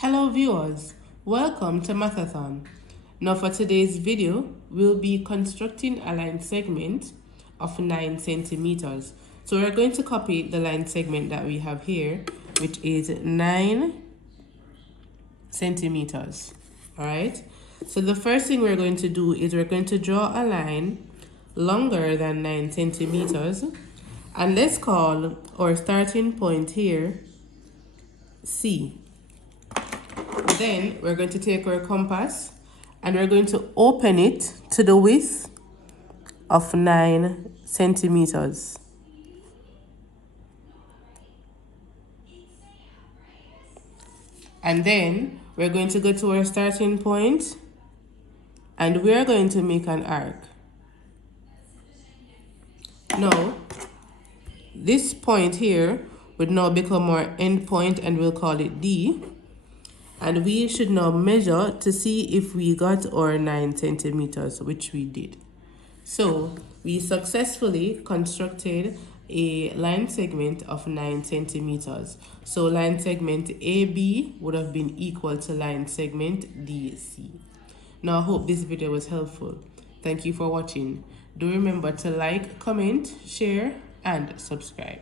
Hello viewers, welcome to Mathathon. Now for today's video, we'll be constructing a line segment of 9 centimeters. So we're going to copy the line segment that we have here, which is 9 centimeters. Alright, so the first thing we're going to do is we're going to draw a line longer than 9 centimeters. And let's call our starting point here C. Then we're going to take our compass and we're going to open it to the width of 9 centimeters. And then we're going to go to our starting point and we're going to make an arc. Now, this point here would now become our end point and we'll call it D. And we should now measure to see if we got our 9 centimeters, which we did. So we successfully constructed a line segment of 9 centimeters. So line segment AB would have been equal to line segment DC. Now I hope this video was helpful. Thank you for watching. Do remember to like, comment, share, and subscribe.